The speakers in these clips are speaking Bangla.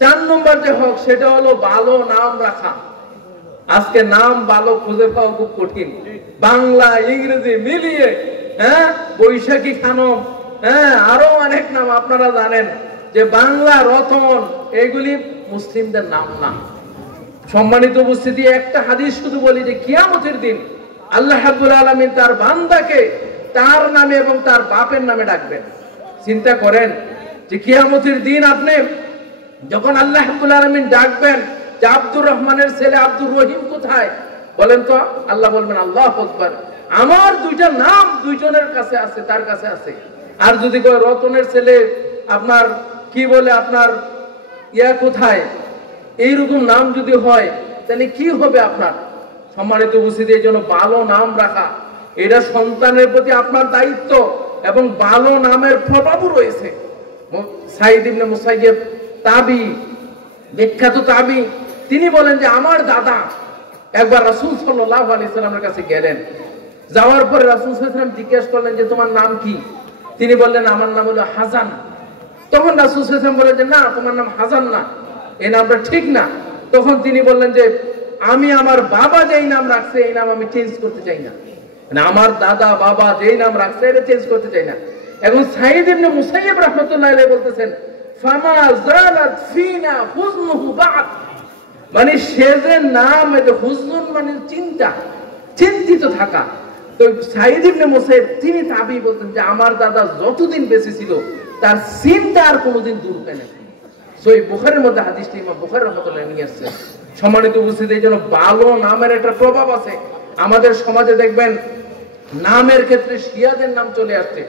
4 নম্বর যে হক সেটা হলো ভালো নাম রাখা। আজকে নাম ভালো খুঁজে পাওয়া খুব কঠিন। বাংলা ইংরেজি মিলিয়ে, বৈশাখী খানম, আরো অনেক নাম আপনারা জানেন যে বাংলা রতন, এগুলি মুসলিমদের নাম না। সম্মানিত উপস্থিতি, একটা হাদিস শুধু বলি যে কিয়ামতের দিন আল্লাহ রাব্বুল আলামিন তার বান্দাকে তার নামে এবং তার বাপের নামে ডাকবেন। চিন্তা করেন যে কিয়ামতের দিন আপনি যখন আল্লাহ রাব্বুল আলামিন ডাকবেন যে আব্দুর রহমানের ছেলে আব্দুর রহিম কোথায়, বলেন তো? আল্লাহ বলবেন আল্লাহু আকবার, আমার দুইটা নাম দুইজনের কাছে আছে, তার কাছে আছে। আর যদি কয় রতনের ছেলে আপনার কি বলে আপনার কোথায়, এইরকম নাম যদি হয় তাহলে কি হবে আপনার? সম্মানিত উপস্থিতি, এই জন্য ভালো নাম রাখা এটা সন্তানের প্রতি আপনার দায়িত্ব, এবং ভালো নামের প্রভাবও রয়েছে। সাইদ ইবনে মুসাইয়্যিব তাবি, বিখ্যাত তাবি, তিনি বলেন যে আমার দাদা একবার রাসূল সাল্লাল্লাহু আলাইহি সাল্লামের কাছে গেলেন। যাওয়ার পরে রাসূল সাল্লাল্লাহু আলাইহি সাল্লাম জিজ্ঞেস করলেন যে তোমার নাম কি? তিনি বললেন আমার নাম হলো হাসান। তখন রাসূল সাল্লাল্লাহু আলাইহি সাল্লাম বললেন যে না, তোমার নাম হাসান না, এই নামটা ঠিক না। তখন তিনি বললেন যে আমি আমার বাবা যেই নাম রাখছে এই নাম আমি চেঞ্জ করতে চাই না, মানে আমার দাদা বাবা যেই নাম রাখছে এটা চেঞ্জ করতে চাই না। এখন সাইদ ইবনে মুসাইয়্যিব রাহমাতুল্লাহি আলাইহি বলতেছেন ফামা যালাত ফিনা হুজনুহু বা'দ, মানে সে যে নাম, এটা হুজনুন মানে চিন্তা, চিন্তিত থাকা। তো সাইদ ইবনে মুসাইয়্যিব তিনি তাবি বলতেন যে আমার দাদা যতদিন বেঁচে ছিল তার চিন্তা আর কোনোদিন দূর হয় না। সহিহ বুখারীর মধ্যে হাদিসটি ইমাম বুখারী রাহমাতুল্লাহি আলাইহি নিয়ে আসছেন। সম্মানিত উপস্থিতি, এই জন্য ভালো নামের একটা প্রভাব আছে। আমাদের সমাজে দেখবেন নামের ক্ষেত্রে শিয়াদের নাম চলে আসছে,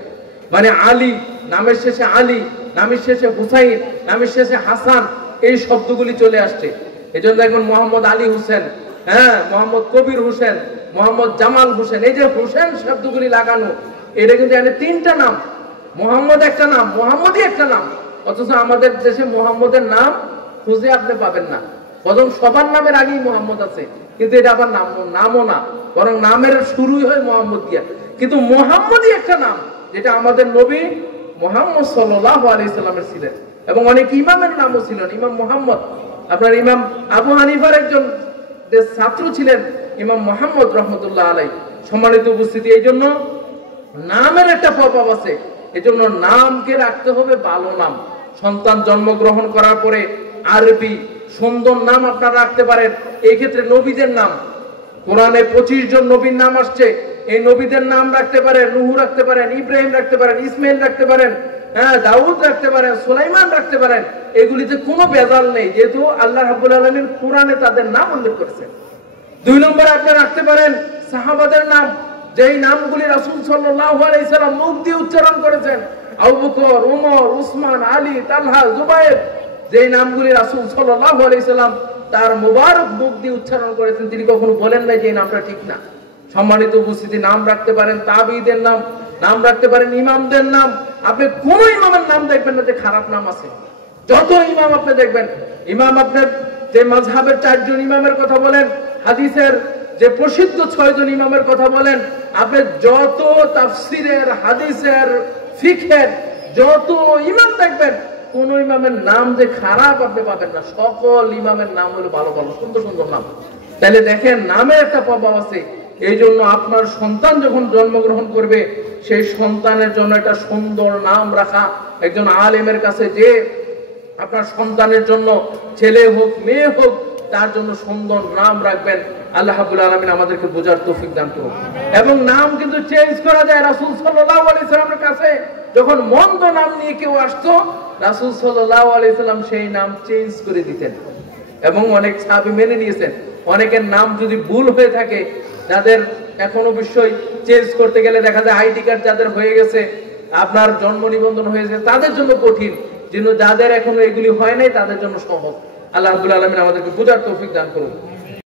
মানে আলী, নামের শেষে আলী, নামের শেষে হুসাইন, নামের শেষে হাসান, এই শব্দগুলি চলে আসছে। এই জন্য দেখবেন মোহাম্মদ আলী হোসেন, মোহাম্মদ কবির হোসেন, মোহাম্মদ জামাল হোসেন, এই যে হোসেন শব্দগুলি লাগানো, এটা কিন্তু এখানে 3টা নাম। মোহাম্মদ একটা নাম, মোহাম্মদই একটা নাম, অথচ আমাদের দেশে মোহাম্মদের নাম খুঁজে আপনি পাবেন না। বরং সবার নামের আগেই মোহাম্মদ আছে, কিন্তু এটা আবার নামও না, বরং নামের শুরুই হয় মোহাম্মদ দিয়া। কিন্তু মোহাম্মদই একটা নাম, যেটা আমাদের নবী মুহাম্মদ সাল্লাল্লাহু আলাইহি সাল্লামের ছিলেন, এবং অনেক ইমামের নামও ছিলেন ইমাম মুহাম্মদ। আপনার ইমাম আবু হানিফার একজন ছাত্র ছিলেন ইমাম মুহাম্মদ রাহমাতুল্লাহ আলাইহি। সম্মানিত উপস্থিতি, এই জন্য নামের একটা প্রভাব আছে। এই জন্য নামকে রাখতে হবে ভালো নাম। সন্তান জন্মগ্রহণ করার পরে আরবি সুন্দর নাম আপনারা রাখতে পারেন। এই ক্ষেত্রে নবীদের নাম, কোরআনে 25 জন নবীর নাম আসছে, এই নবীদের নাম রাখতে পারেন। নূহ রাখতে পারেন, ইব্রাহিম রাখতে পারেন, ইসমাইল রাখতে পারেন, দাউদ রাখতে পারেন, সুলাইমান রাখতে পারেন। এগুলিতে কোনো ভেজাল নেই, যেহেতু আল্লাহ রাব্বুল আলামিন কোরআনে তাদের নাম উল্লেখ করেছেন। 2 নম্বরে আপনারা রাখতে পারেন সাহাবাদের নাম, যেই নামগুলি রাসূল সাল্লাল্লাহু আলাইহি সাল্লাম মুখ দিয়ে উচ্চারণ করেছেন। আবু বকর, ওমর, উসমান, আলী, তালহা, জুবায়ের, যেই নামগুলি রাসূল সাল্লাল্লাহু আলাইহি সাল্লাম তার মুবারক মুখ দিয়ে উচ্চারণ করেছেন, তিনি কখনো বলেন নাই যে এই নামটা ঠিক না। সম্মানিত উপস্থিতি, নাম রাখতে পারেন তাবিঈদের নাম, নাম রাখতে পারেন ইমামদের নাম। আপনি কোন ইমামের নাম দেখবেন না যে খারাপ নাম আছে। যত ইমাম আপনি দেখবেন, ইমাম আপনার যে মাযহাবের 4 জন ইমামের কথা বলেন, হাদিসের যে প্রসিদ্ধ 6 জন ইমামের কথা বলেন, আপনি যত তাফসীরের, হাদিসের, ফিকহের যত ইমাম দেখবেন, কোন ইমামের নাম যে খারাপ আপনি পাবেন না। সকল ইমামের নাম হলো ভালো ভালো সুন্দর সুন্দর নাম। তাহলে দেখেন নামের একটা প্রভাব আছে। এই জন্য আপনার সন্তান যখন জন্মগ্রহণ করবে, সেই সন্তানের জন্য একটা সুন্দর নাম রাখা। একজন আলেমের কাছে যে আপনার সন্তানের জন্য, ছেলে হোক মেয়ে হোক, তার জন্য সুন্দর নাম রাখবেন। আল্লাহ রাব্বুল আলামিন আমাদেরকে বোঝার তৌফিক দান করুন। এবং নাম কিন্তু চেঞ্জ করা যায়। রাসূল সাল্লাল্লাহু আলাইহি সাল্লামের কাছে যখন মন্দ নাম নিয়ে কেউ আসতো, রাসূল সাল্লাল্লাহু আলাইহি সাল্লাম সেই নাম চেঞ্জ করে দিতেন, এবং অনেক সাহাবী মেনে নিয়েছেন। অনেকের নাম যদি ভুল হয়ে থাকে, যাদের এখনো বিষয় চেঞ্জ করতে গেলে দেখা যায় আইডি কার্ড যাদের হয়ে গেছে, আপনার জন্ম নিবন্ধন হয়ে গেছে, তাদের জন্য কঠিন। যাদের এখনো এগুলি হয় নাই তাদের জন্য সহজ। আল্লাহ রাব্বুল আলামিন আমাদেরকে বোঝার তৌফিক দান করুন।